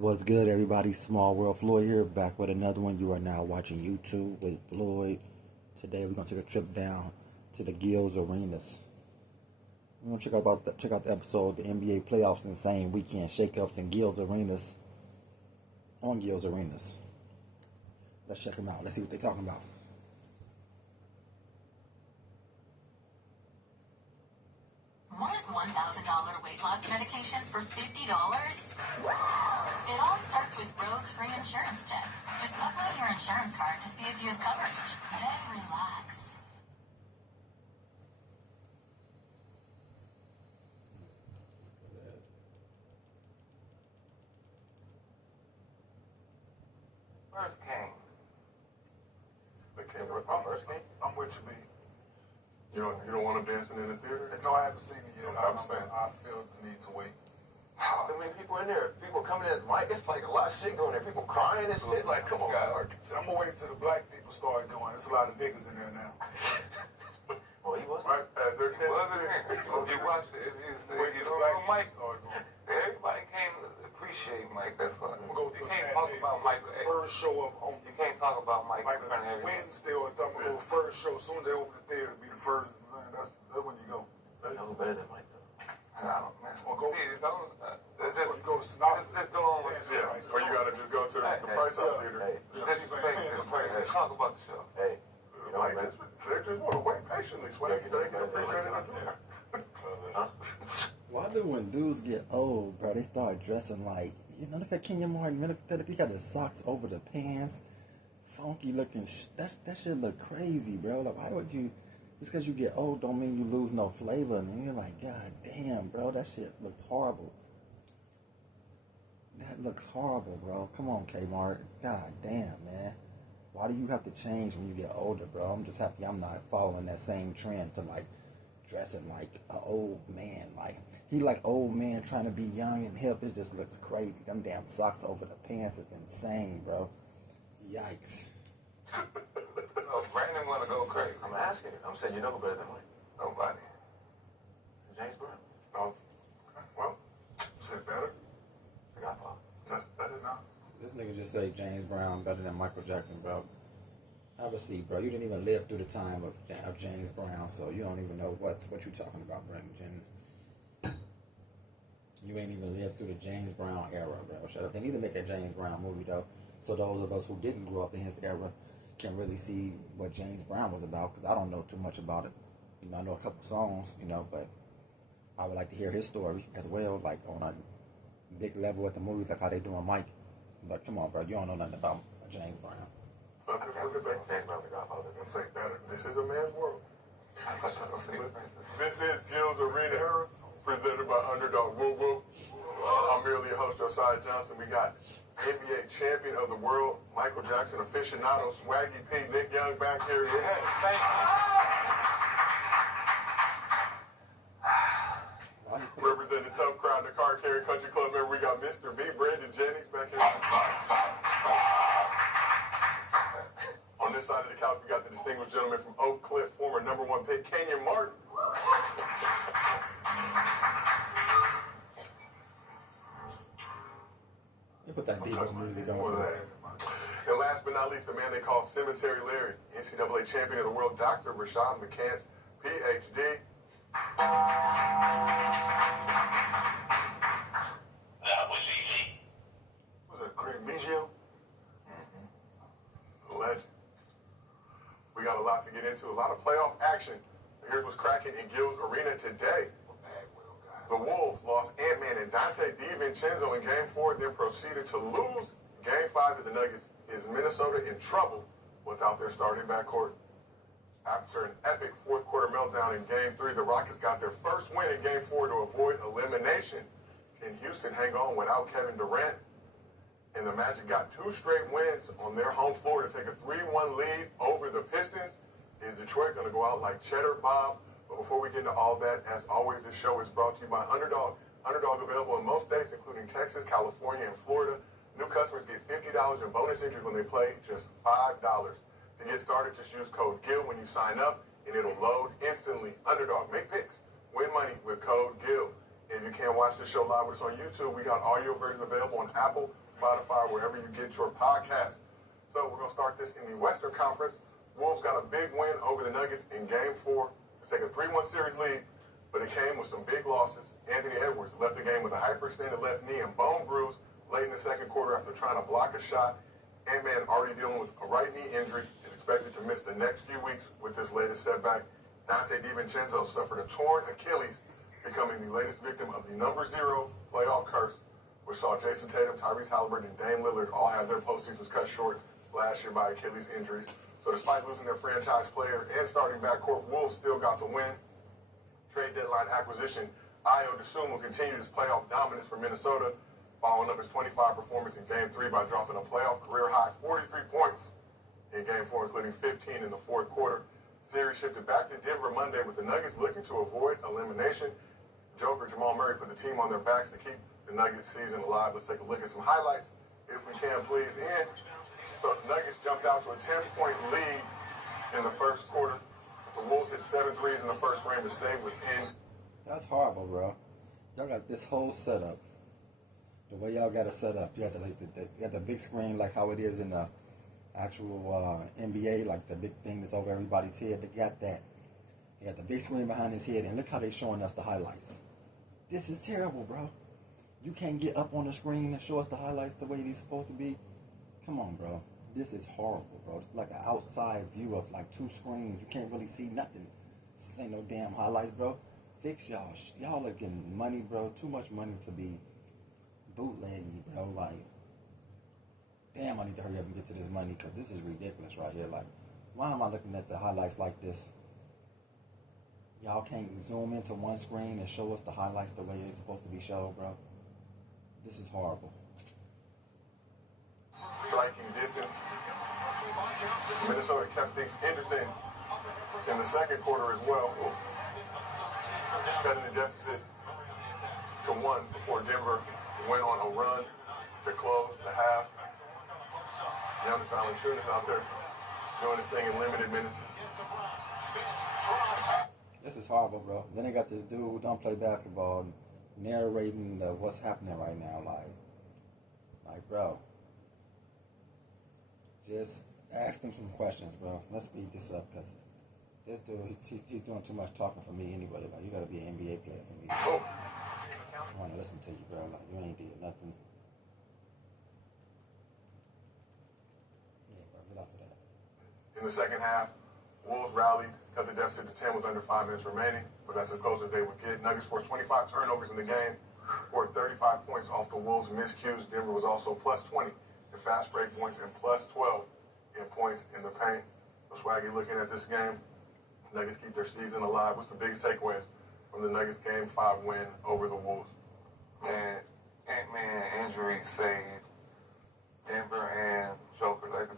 What's good, everybody? Small World Floyd here, back with another one. You are now watching YouTube with Floyd. Today, we're gonna take a trip down to the Gills Arenas. We're gonna check out the episode, the NBA playoffs in the same weekend shakeups in Gills Arenas. On Gills Arenas. Let's check them out. Let's see what they're talking about. Want $1,000 weight loss medication for $50? It all starts with Rose Free Insurance Check. Just upload your insurance card to see if you have coverage. Then relax. First King. They came with First King? I'm with you, B. You don't want them dancing in the theater? No, I haven't seen it yet. I understand. I feel the need to wait. I mean, people in there, people coming in as Mike. It's like a lot of shit going there. People crying and shit. Like, come on, guys. I'm gonna wait till the black people start going. There's a lot of niggas in there now. Well, he wasn't. Right? As they're Wasn't it? You watched it. You said, Wait you till the know, black Mike. people start going. Everybody came to appreciate Mike. That's all. I'm gonna go You to can't that talk day. about Mike. First show up on You can't talk about Mike in front of everybody. Wednesday or I'm gonna go first show. As soon as they open the theater, it'll be the first. That's when you go. You know better than Mike, though. I don't, man. Well, go. See, don't, You go to Synopsis. just go on with Yeah, it. right. Or you gotta just go to the price out theater. Hey, let's talk about the show. Hey, you know, Like, man. they just want to wait patiently. So they can appreciate it. Why do when dudes get old, bro, they start dressing like, look at Kenyon Martin. Look at he got the socks over the pants. Funky looking. That shit look crazy, bro. Like, why would you... Just because you get old don't mean you lose no flavor. And then you're like, God damn, bro, that shit looks horrible. That looks horrible, bro. Come on, Kmart. God damn, man. Why do you have to change when you get older, bro? I'm just happy I'm not following that same trend to, like, dressing like an old man. Like, he like old man trying to be young and hip. It just looks crazy. Them damn socks over the pants is insane, bro. Yikes. No, Brandon want to go crazy. I'm asking you. I'm saying you know who better than Mike. Nobody. James Brown. No. Well, said better. The Godfather. That's better now. This nigga just say James Brown better than Michael Jackson, bro. Have a seat, bro. You didn't even live through the time of James Brown, so you don't even know what you talking about, Brandon Jennings. You ain't even lived through the James Brown era, bro. Shut up. They need to make a James Brown movie, though, so those of us who didn't grow up in his era can really see what James Brown was about, because I don't know too much about it. I know a couple songs, but I would like to hear his story as well, like on a big level at the movies, like how they doing Mike. But come on, bro, you don't know nothing about James Brown. I can't believe James Brown, the Godfather. Don't say better. This is a man's world. This is Gills Arena, presented by Underdog. Woo woo. I'm merely your host, Josiah Johnson. We got NBA champion of the world, Michael Jackson aficionado, Swaggy P, Nick Young back here. Yeah, thank you. Representing Tough Crowd, the Car Carrying Country Club member, we got Mr. B, Brandon Jennings back here. On this side of the couch, we got the distinguished gentleman from Oak Cliff, former #1 pick, Kenyon Martin. You put that Divas music on. And last but not least, the man they call Cemetery Larry, NCAA champion of the world, Dr. Rashad McCants, PhD. That was easy. Was it Craig Biggio? Legend. We got a lot to get into, a lot of playoff action. Here's what's cracking in Gills Arena today. The Wolves lost Ant-Man and Dante DiVincenzo in Game 4, then proceeded to lose Game 5 to the Nuggets. Is Minnesota in trouble without their starting backcourt? After an epic fourth quarter meltdown in Game 3, the Rockets got their first win in Game 4 to avoid elimination. Can Houston hang on without Kevin Durant? And the Magic got 2 straight wins on their home floor to take a 3-1 lead over the Pistons. Is Detroit going to go out like Cheddar Bob? But before we get into all that, as always, this show is brought to you by Underdog. Underdog available in most states, including Texas, California, and Florida. New customers get $50 in bonus entries when they play just $5. To get started, just use code GIL when you sign up, and it'll load instantly. Underdog, make picks, win money with code GIL. And if you can't watch the show live with us on YouTube, we got audio versions available on Apple, Spotify, wherever you get your podcasts. So we're going to start this in the Western Conference. Wolves got a big win over the Nuggets in Game 4 to take a 3-1 series lead, but it came with some big losses. Anthony Edwards left the game with a hyperextended left knee and bone bruise late in the second quarter after trying to block a shot. Ant-Man, already dealing with a right knee injury, is expected to miss the next few weeks with this latest setback. Donte DiVincenzo suffered a torn Achilles, becoming the latest victim of the number 0 playoff curse, which saw Jason Tatum, Tyrese Halliburton, and Dame Lillard all have their postseasons cut short last year by Achilles injuries. So despite losing their franchise player and starting backcourt, Wolves still got the win. Trade deadline acquisition, Ayo Dosunmu will continue his playoff dominance for Minnesota, following up his 25 performance in Game 3 by dropping a playoff career-high 43 points in Game 4, including 15 in the fourth quarter. Series shifted back to Denver Monday with the Nuggets looking to avoid elimination. Joker Jamal Murray put the team on their backs to keep the Nuggets season alive. Let's take a look at some highlights, if we can, please. And so the Nuggets jumped out to a 10-point lead in the first quarter. The Wolves hit 7 threes in the first frame to stay within. That's horrible, bro. Y'all got this whole setup. The way y'all got it set up, you got the big screen like how it is in the actual NBA, like the big thing that's over everybody's head. They got that. They got the big screen behind his head, and look how they showing us the highlights. This is terrible, bro. You can't get up on the screen and show us the highlights the way they're supposed to be. Come on, bro. This is horrible, bro. It's like an outside view of like 2 screens. You can't really see nothing. This ain't no damn highlights, bro. Fix y'all. Y'all are getting money, bro. Too much money to be bootleggy, bro. Like, damn, I need to hurry up and get to this money because this is ridiculous right here. Like, why am I looking at the highlights like this? Y'all can't zoom into one screen and show us the highlights the way they're supposed to be shown, bro. This is horrible. Striking distance. Minnesota kept things interesting in the second quarter as well. Cutting the deficit to 1 before Denver went on a run to close the half. Giannis Valanciunas out there doing his thing in limited minutes. This is horrible, bro. Then they got this dude who don't play basketball narrating what's happening right now. Like, bro, just ask them some questions, bro. Let's speed this up because this dude, he's doing too much talking for me anyway. Like, you got to be an NBA player for me. Oh. I want to listen to you, bro. Like, you ain't did nothing. Yeah, bro, get off of that. In the second half, Wolves rallied, cut the deficit to 10 with under 5 minutes remaining, but that's as close as they would get. Nuggets forced 25 turnovers in the game, scored 35 points off the Wolves' miscues. Denver was also plus 20 in fast break points and plus 12 in points in the paint. So Swaggy, looking at this game, Nuggets keep their season alive. What's the biggest takeaways from the Nuggets Game 5 win over the Wolves? And Ant-Man injury saved Denver and Joker legacy.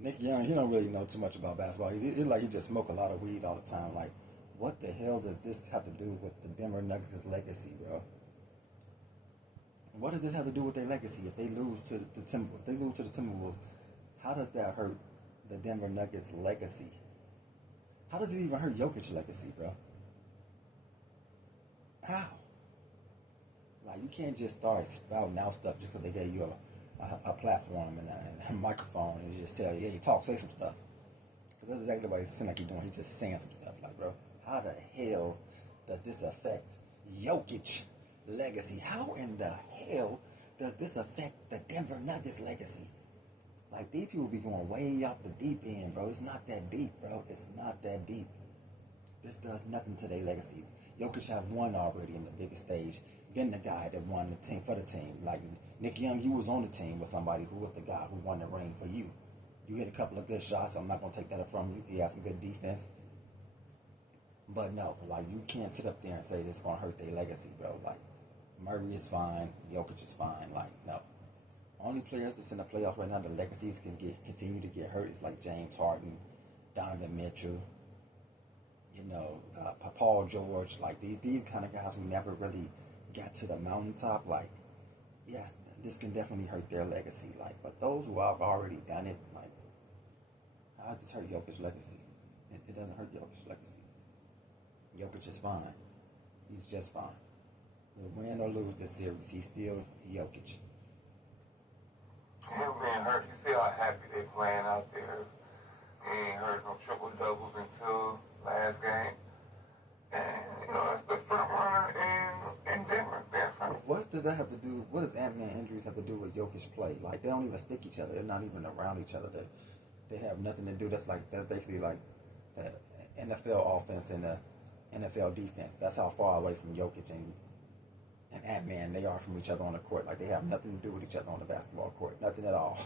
Nick Young, he don't really know too much about basketball. He like he just smoke a lot of weed all the time. Like, what the hell does this have to do with the Denver Nuggets legacy, bro? What does this have to do with their legacy? If they lose to the Timberwolves, how does that hurt the Denver Nuggets legacy? How does it even hurt Jokic's legacy, bro? How? Like, you can't just start spouting out stuff just because they gave you a platform and a microphone and you just tell you, hey, say some stuff. Because that's exactly what it seems like you're doing. He's just saying some stuff. Like, bro, how the hell does this affect Jokic legacy? How in the hell does this affect the Denver Nuggets legacy? Like, these people be going way off the deep end, bro. It's not that deep, bro. It's not that deep. This does nothing to their legacy. Jokic have won already in the biggest stage. Been the guy that won the team for the team. Like, Nick Young, you was on the team with somebody who was the guy who won the ring for you. You hit a couple of good shots. I'm not going to take that from you. He had some good defense. But no, like, you can't sit up there and say this is going to hurt their legacy, bro. Like, Murray is fine. Jokic is fine. Like, no. Only players that's in the playoffs right now, the legacies continue to get hurt. It's like James Harden, Donovan Mitchell, Paul George. Like, these kind of guys who never really got to the mountaintop. Like, yes, this can definitely hurt their legacy. Like, but those who have already done it, like, how does this hurt Jokic's legacy? It doesn't hurt Jokic's legacy. Jokic is fine. He's just fine. Win or lose this series, he's still Jokic. Him being hurt, you see how happy they playing out there. He ain't hurt no triple doubles until last game. And, that's the front runner in Denver. What does that have to do? What does Ant-Man injuries have to do with Jokic play? Like, they don't even stick each other. They're not even around each other. They have nothing to do. They're basically like the NFL offense and the NFL defense. That's how far away from Jokic and Ant-Man they are from each other on the court. Like, they have nothing to do with each other on the basketball court. Nothing at all.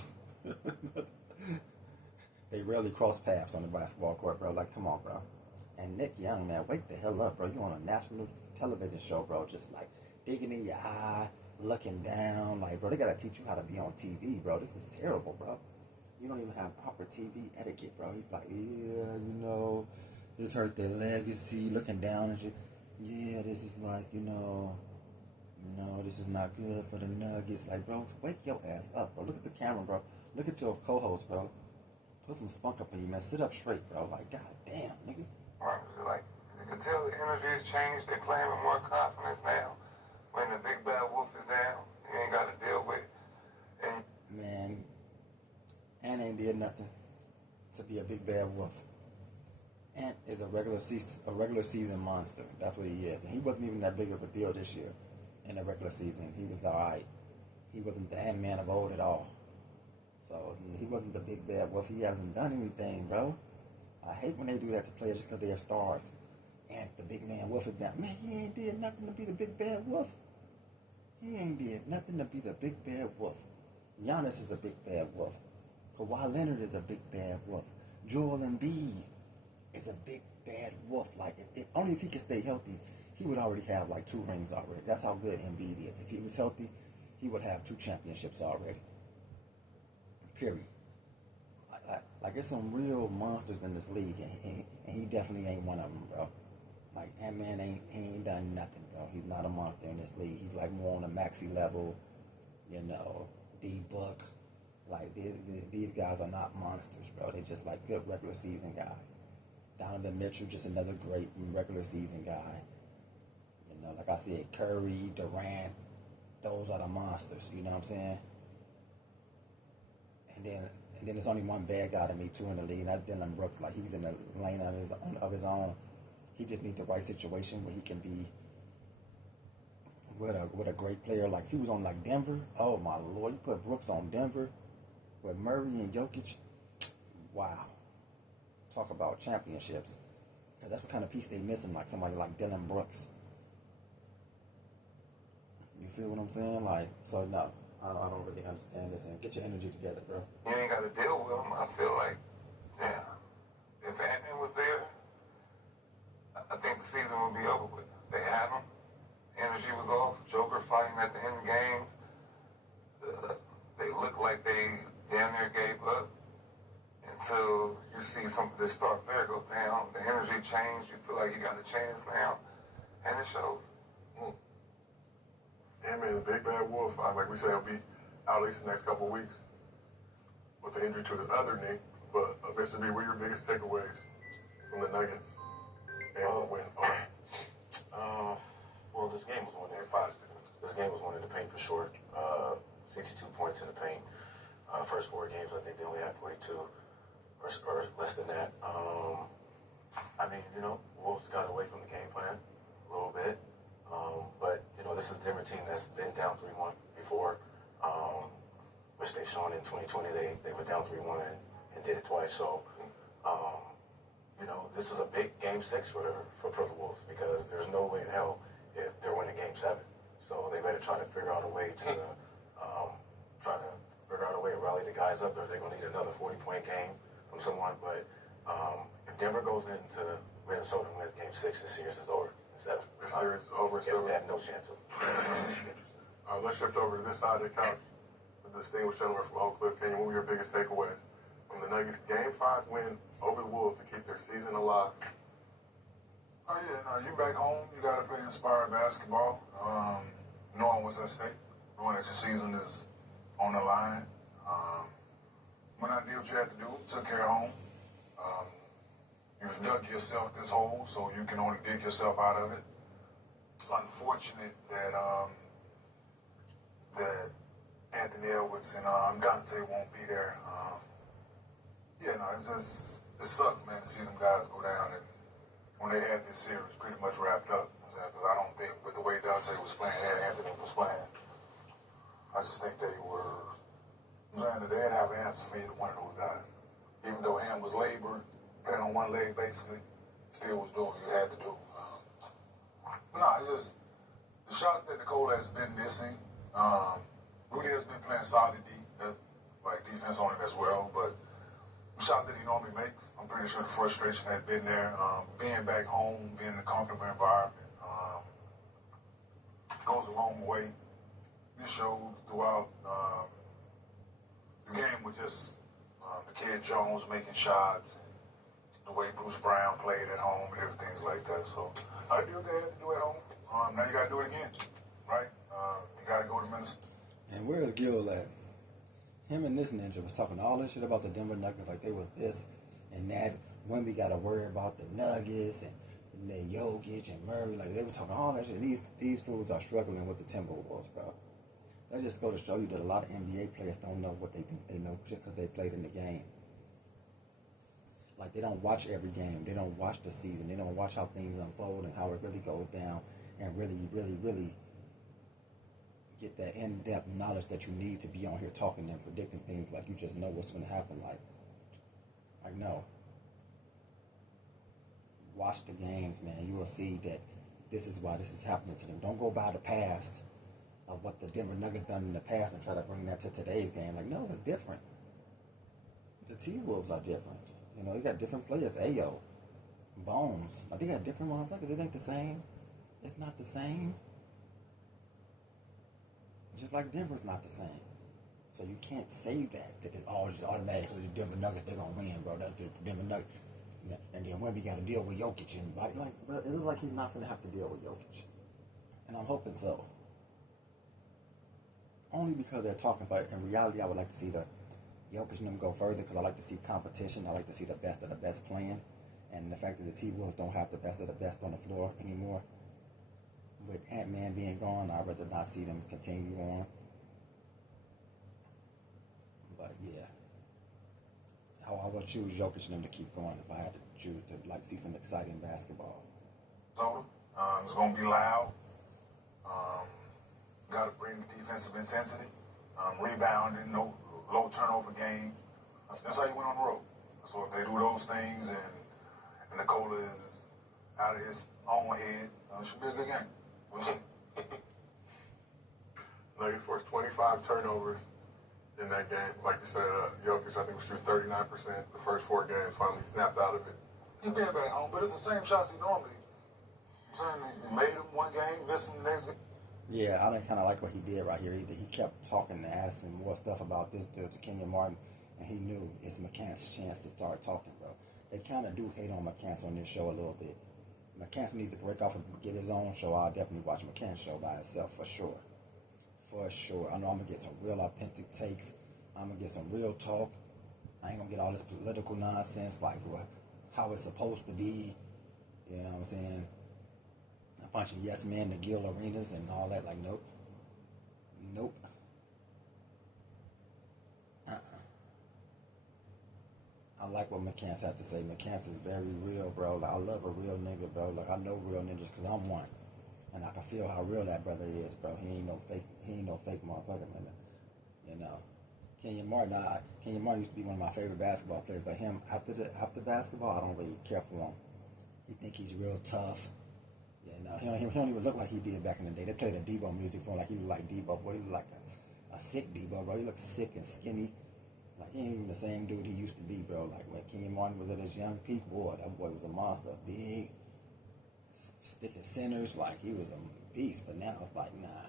They rarely cross paths on the basketball court, bro. Like, come on, bro. And Nick Young, man, wake the hell up, bro. You on a national television show, bro. Just, like, digging in your eye, looking down. Like, bro, they got to teach you how to be on TV, bro. This is terrible, bro. You don't even have proper TV etiquette, bro. He's like, yeah, this hurt their legacy. Looking down and shit. Yeah, this is like, no, this is not good for the Nuggets. Like, bro, wake your ass up, bro. Look at the camera, bro. Look at your co-host, bro. Put some spunk up in you, man. Sit up straight, bro. Like, god damn, nigga. Right, like, you can tell the energy has changed. They're playing with more confidence now. When the big bad wolf is down, you ain't got to deal with it. Man, Ant ain't did nothing to be a big bad wolf. Ant is a regular season monster. That's what he is. And he wasn't even that big of a deal this year in the regular season. He was alright. He wasn't the Ant-Man of old at all. So he wasn't the big bad wolf. He hasn't done anything, bro. I hate when they do that to players because they are stars. And the big man wolf is down. Man, he ain't did nothing to be the big bad wolf. He ain't did nothing to be the big bad wolf. Giannis is a big bad wolf. Kawhi Leonard is a big bad wolf. Joel Embiid is a big bad wolf. Like, if only if he could stay healthy, he would already have like 2 rings already. That's how good Embiid is. If he was healthy, he would have 2 championships already. Period. Like it's some real monsters in this league, and he definitely ain't one of them, bro. Like, Ant-Man ain't done nothing, bro. He's not a monster in this league. He's like more on a maxi level, D-Book. Like, these guys are not monsters, bro. They're just like good regular season guys. Donovan Mitchell, just another great regular season guy. Like I said, Curry, Durant, those are the monsters. You know what I'm saying? And then there's only one bad guy to me too in the league, and that's Dylan Brooks. Like, he's in the lane of his own. He just needs the right situation where he can be with a great player. Like, if he was on like Denver, oh my lord, you put Brooks on Denver with Murray and Jokic, wow. Talk about championships. Because that's what kind of piece they missing, like somebody like Dylan Brooks. You feel what I'm saying? Like, so no, I don't really understand this. And get your energy together, bro. You ain't got to deal with them. I feel like, yeah, if Ant-Man was there, I think the season would be over with. They had him. Energy was off. Joker fighting at the end of games. They looked like they damn near gave up until you see some of this star player go down. The energy changed. You feel like you got a chance now, and it shows. Ant-Man, the big bad wolf, like we say, he'll be out at least the next couple of weeks with the injury to his other knee. But Mr. B, what are your biggest takeaways from the Nuggets and win? Well, this game was won. This game was won in the paint for sure. 62 points in the paint. First 4 games, I think they only had 42 or less than that. Wolves got away from the game plan a little bit. But this is a different team that's been down 3-1 before, which they've shown in 2020. They were down 3-1 and did it twice. So, this is a big game 6 for the Wolves, because there's no way in hell if they're winning game 7. So they better try to figure out a way to rally the guys up. Or they're going to need another 40-point game from someone. But if Denver goes into Minnesota and wins game 6, the series is over. The series is over. Yeah, they have no chance of. Let's shift over to this side of the couch. The distinguished gentleman from Oak Cliff Canyon. What were your biggest takeaways from the Nuggets' Game 5 win over the Wolves to keep their season alive? Oh yeah, no, you back home. You got to play inspired basketball, knowing what's at stake, knowing that your season is on the line. When I did what you had to do, took care of home. You've dug yourself this hole, so you can only dig yourself out of it. it's unfortunate that that Anthony Edwards and Dante won't be there. It sucks, man, to see them guys go down and when they had this series pretty much wrapped up. Because I don't think with the way Dante was playing and Anthony was playing, I just think they were, that they didn't have an answer for either one of those guys. Even though Ham was labored, playing on one leg basically, still was doing what you had to do. The shots that Nikola has been missing. Rudy has been playing solid defense on him as well, but the shots that he normally makes, I'm pretty sure the frustration had been there. Being back home, being in a comfortable environment, goes a long way. This showed throughout the game with just the kid Jones making shots, and the way Bruce Brown played at home and everything like that. So I did what they had to do at home. Now you got to do it again, right? You got to go to Minnesota. And where's Gil at? Him and this ninja was talking all this shit about the Denver Nuggets, like they was this and that. When we got to worry about the Nuggets and then Jokic and Murray, like they were talking all that shit. These fools are struggling with the Timberwolves, bro. That just go to show you that a lot of NBA players don't know what they think they know just because they played in the game. Like they don't watch every game. They don't watch the season. They don't watch how things unfold and how it really goes down and really get that in-depth knowledge that you need to be on here talking and predicting things like you just know what's going to happen. Like no. Watch the games, man. You will see that this is why this is happening to them. Don't go by the past of what the Denver Nuggets done in the past and try to bring that to today's game. Like, no, it's different. The T-Wolves are different. You know, you got different players. Ayo, Bones. Like, they got different motherfuckers. It ain't the same. It's not the same. Just like Denver's not the same. So you can't say that it's all just automatic because the Denver Nuggets, they're going to win, bro. That's just the Denver Nuggets. And then when we got to deal with Jokic and like, bro, it looks like he's not going to have to deal with Jokic. And I'm hoping so. Only because they're talking about it. In reality, I would like to see the Jokic and them go further because I like to see competition. I like to see the best of the best playing. And the fact that the T-Wolves don't have the best of the best on the floor anymore. With Ant-Man being gone, I'd rather not see them continue on. But yeah. I would choose Jokic and them to keep going if I had to choose to like see some exciting basketball. So it's going to be loud. Got to bring the defensive intensity, rebounding, no low turnover game. That's how you win on the road. So if they do those things and Nikola is out of his own head, it should be a good game. We'll see. Nuggets forced 25 turnovers in that game. Like you said, Jokic, I think, was shooting 39% the first 4 games, finally snapped out of it. He been back home, but it's the same shots he normally. I'm saying he made them one game, missing the next game. Yeah, I didn't kind of like what he did right here either. He kept talking and asking more stuff about this dude to Kenyon Martin, and he knew it's McCants' chance to start talking, bro. They kind of do hate on McCants on this show a little bit. McCants needs to break off and get his own show. I'll definitely watch McCants' show by itself for sure. For sure. I know I'm going to get some real authentic takes. I'm going to get some real talk. I ain't going to get all this political nonsense like how it's supposed to be. You know what I'm saying? A bunch of yes men, the Gil Arenas and all that. Like, nope. Nope. I like what McCants has to say. McCants is very real, bro. Like, I love a real nigga, bro. Like, I know real niggas because I'm one. And I can feel how real that brother is, bro. He ain't no fake motherfucker, man. You know. Kenyon Martin used to be one of my favorite basketball players, but him after basketball, I don't really care for him. He think he's real tough. You know, he don't even look like he did back in the day. They played the Debo music for him like he looked like Debo, boy. He looked like a sick Debo, bro. He looked sick and skinny. Like, he ain't even the same dude he used to be, bro. Like, when Kenyon Martin was at his young peak, boy, that boy was a monster. Big, sticking centers, like, he was a beast. But now it's like, nah,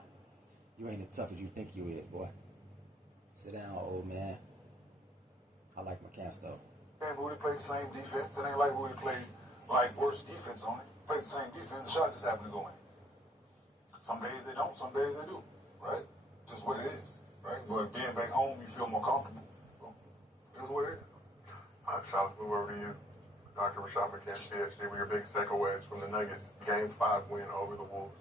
you ain't as tough as you think you is, boy. Sit down, old man. I like McCants, though. And Rudy played the same defense. It ain't like Rudy played, like, worse defense on it. Played the same defense. The shot just happened to go in. Some days they don't, some days they do, right? Just what it is, right? But being back home, you feel more comfortable. That's what it is. Shot, move over to you. Dr. Rashad McCants, PhD, with your biggest takeaways from the Nuggets Game 5 win over the Wolves.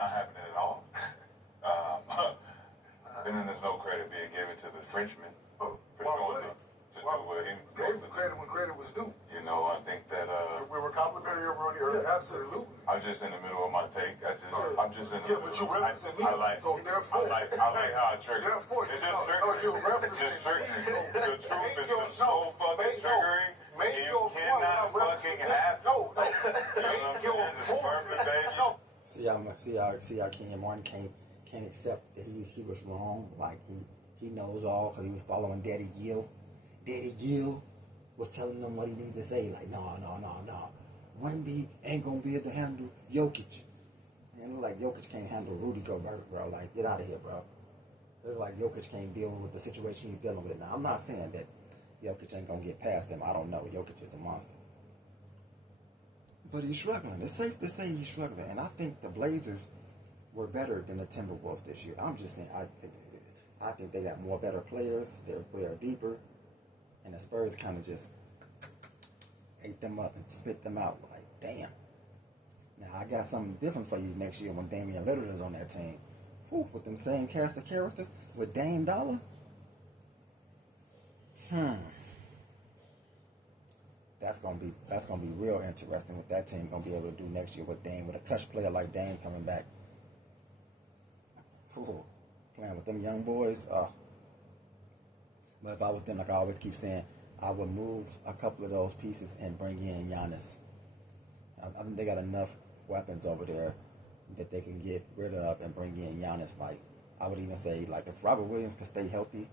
not happening at all. And then there's no credit being given to the Frenchman for showing up to do what he was Gave supposed to credit do. when credit was due. You know, I think that We were complimentary of Rudy earlier. Yeah, absolutely. I'm just in the middle of my take. I'm just in the Yeah, middle. but you represent me. I like, So therefore, I like how it triggers. therefore, It's no, just triggering. you're representing Just triggering. me. So The truth make is your- just so fucking triggering. Make and your you cannot point. fucking have. No. You know what I'm Make your saying? It's point. perfect, baby. No. See how Kenyon Martin can't accept that he was wrong. Like he knows all because he was following Daddy Gill. Daddy Gill was telling him what he needs to say. Like, no. Wemby ain't gonna be able to handle Jokic. And it look like Jokic can't handle Rudy Gobert, bro. Like, get out of here, bro. It look like Jokic can't deal with the situation he's dealing with. Now, I'm not saying that Jokic ain't gonna get past him. I don't know. Jokic is a monster. But he's struggling. It's safe to say he's struggling. And I think the Blazers were better than the Timberwolves this year. I'm just saying, I think they got more better players. They're deeper. And the Spurs kind of just ate them up and spit them out. Like, damn. Now, I got something different for you next year when Damian Lillard is on that team. Whew, with them same cast of characters. With Dame Dollar. That's gonna be real interesting what that team gonna be able to do next year with Dame, with a clutch player like Dame coming back. Ooh, playing with them young boys. But if I was them, like I always keep saying, I would move a couple of those pieces and bring in Giannis. I think they got enough weapons over there that they can get rid of and bring in Giannis. Like, I would even say, like, if Robert Williams could stay healthy,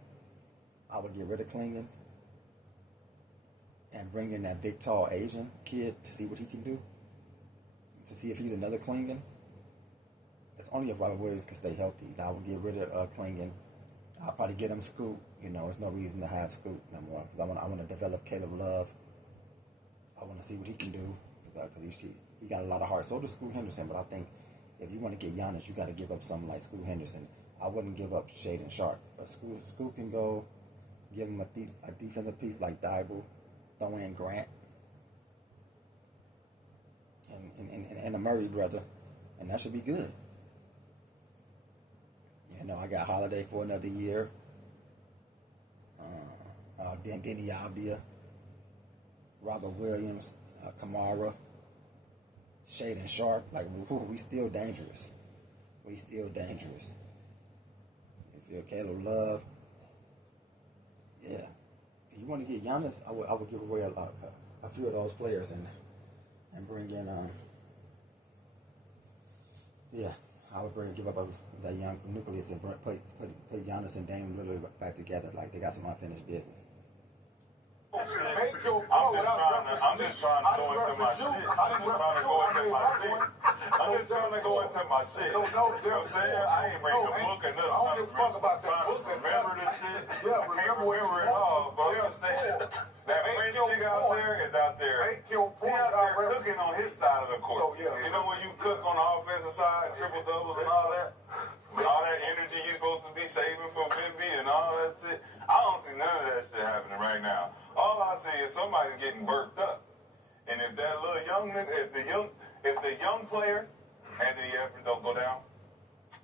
I would get rid of Klingon and bring in that big, tall Asian kid to see what he can do, to see if he's another Klingon. It's only if Robert Williams can stay healthy. I would get rid of Klingon. I'll probably get him Scoot. You know, there's no reason to have Scoot no more. Because I want to develop Caleb Love. I want to see what he can do. Because he got a lot of heart. So does Scoot Henderson. But I think if you want to get Giannis, you got to give up something like Scoot Henderson. I wouldn't give up Shaedon Sharp. But Scoot can go. Give him a defensive piece like Dybul. Throw in Grant. And the Murray brother. And that should be good. You know, I got Holiday for another year. Denny Avdia, Robert Williams, Kamara, Shaedon Sharp. Like, we still dangerous. If you're Caleb Love, yeah. If you want to get Giannis, I would give away a few of those players and bring in I would give up that young nucleus and put Giannis and Dame Lillard back together. Like, they got some unfinished business. I'm just trying to go into my shit. I'm just trying to go into my shit. You know what I'm saying? I ain't bringing the book or nothing. I don't give a fuck about that book. Remember this shit? Yeah, I can't remember it all, but I'm just saying. That French nigga out there is out there. Make your He point. out there cooking on his side of the court. So, yeah. You know when you cook on the offensive side, triple doubles and all that? All that energy you're supposed to be saving for Wemby and all that shit. I don't see none of that shit happening right now. All I see is somebody's getting burped up. And if that little young nigga, if the young player, Anthony Edwards don't go down,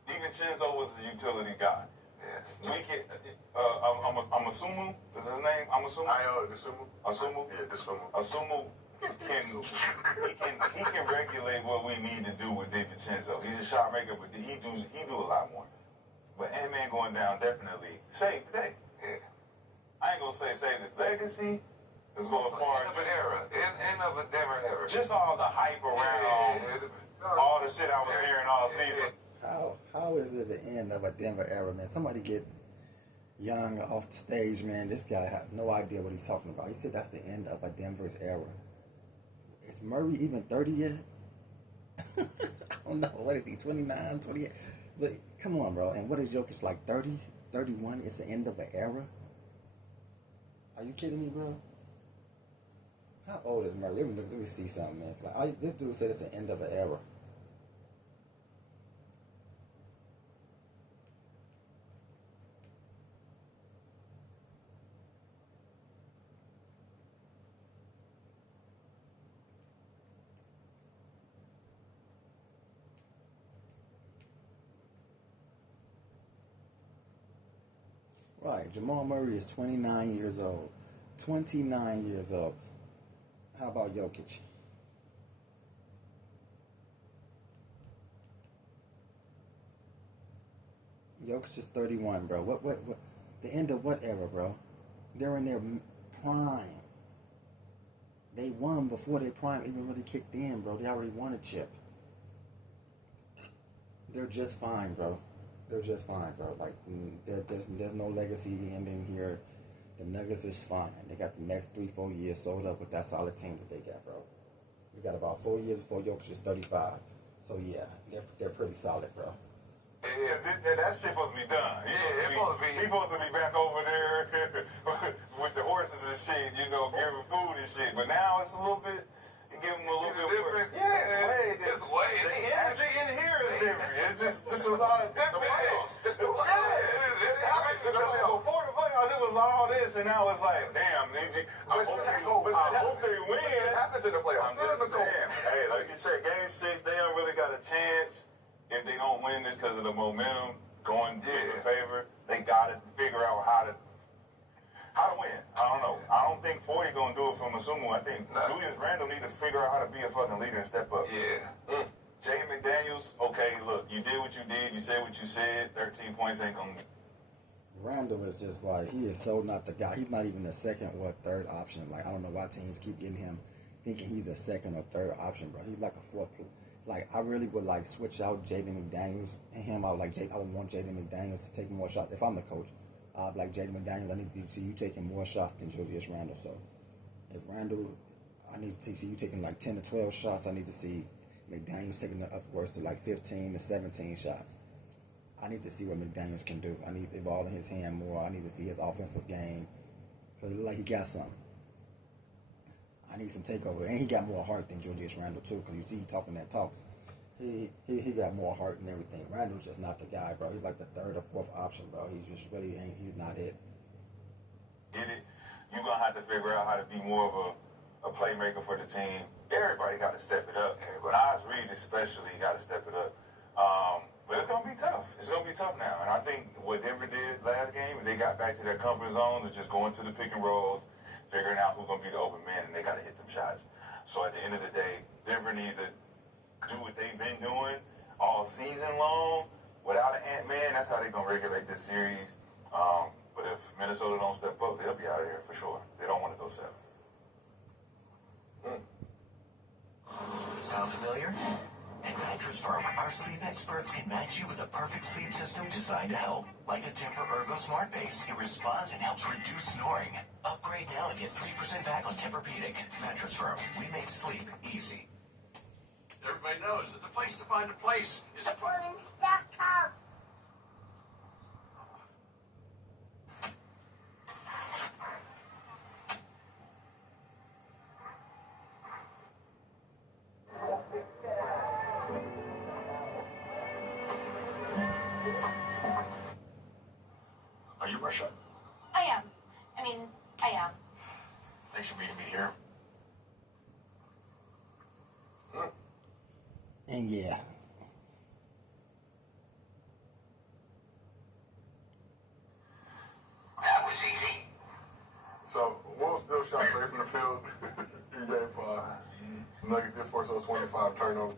DiVincenzo was the utility guy. We can, I'm assuming, is his name? I'm assuming? Asumu? Yeah, Asumu. Asumu he can regulate what we need to do with DiVincenzo. He's a shot maker, but he do a lot more. But Ant-Man going down definitely saved the day. Yeah. I ain't gonna say save his legacy. It's going far. End of an era. End of a Denver era. Just all the hype around all the shit I was hearing all season. How is it the end of a Denver era, man? Somebody get Young off the stage, man. This guy has no idea what he's talking about. He said that's the end of a Denver's era. Is Murray even 30 yet? I don't know. What is he, 29, 28? But come on, bro. And what is Jokic, like 30, 31? It's the end of an era? Are you kidding me, bro? How old is Murray? Let me see something, man. Like, this dude said it's the end of an era. Right. Jamal Murray is 29 years old. 29 years old. How about Jokic? Jokic is 31, bro. What? The end of what era, bro? They're in their prime. They won before their prime even really kicked in, bro. They already won a chip. They're just fine, bro. They're just fine, bro. Like, there's no legacy ending here. The Nuggets is fine. They got the next 3-4 years sold up with that solid team that they got, bro. We got about 4 years before Jokic is 35. So, yeah, they're pretty solid, bro. Yeah, that shit supposed to be done. He's supposed to be back over there with the horses and shit, you know, giving food and shit. But now it's a little bit, you give him a little bit different. Yeah, it's way. The energy in here is different. It's just a lot of different. Before the playoffs, it was all this, and now it's like, damn. I hope they win. What happens in the playoffs? I'm just saying. Hey, like you said, Game 6, they don't really got a chance. If they don't win this because of the momentum going in their favor, they got to figure out how to win. I don't know. I don't think 40 going to do it from Asumu. I think Julius Randle need to figure out how to be a fucking leader and step up. Yeah. Jaden McDaniels, okay, look, you did what you did. You said what you said. 13 points ain't going to... Randle is just like, he is so not the guy. He's not even the second or third option. Like, I don't know why teams keep getting him thinking he's a second or third option, bro. He's like a fourth. Like, I really would, like, switch out Jaden McDaniels and him. I would want Jaden McDaniels to take more shots. If I'm the coach, I'd like Jaden McDaniels, I need to see you taking more shots than Julius Randle. So, if Randle, I need to see you taking, like, 10 to 12 shots. I need to see McDaniels taking the upwards to, like, 15 to 17 shots. I need to see what McDaniels can do. I need the ball in his hand more. I need to see his offensive game. Because it look like he got something. I need some takeover. And he got more heart than Julius Randle, too, because you see he talking that talk. He got more heart and everything. Randle's just not the guy, bro. He's like the third or fourth option, bro. He's just really ain't. He's not it. Get it? You're going to have to figure out how to be more of a playmaker for the team. Everybody got to step it up. Nas Reed especially got to step it up. But it's going to be tough. It's going to be tough now. And I think what Denver did last game, they got back to their comfort zone of just going to the pick and rolls, figuring out who's going to be the open man, and they got to hit some shots. So at the end of the day, Denver needs to do what they've been doing all season long without an Ant-Man. That's how they're going to regulate this series. But if Minnesota don't step up, they'll be out of here for sure. They don't want to go 7. Sound familiar? At Mattress Firm, our sleep experts can match you with a perfect sleep system designed to help. Like a Tempur-Ergo Smart Base, it responds and helps reduce snoring. Upgrade now and get 3% back on Tempur-Pedic. Mattress Firm, we make sleep easy. Everybody knows that the place to find a place is a Are you Marsha? I am. I am. Thanks for meeting me here. And yeah. That was easy. So, Wolves still shot away from the field in Game 5. Nuggets did force those 25 turnovers.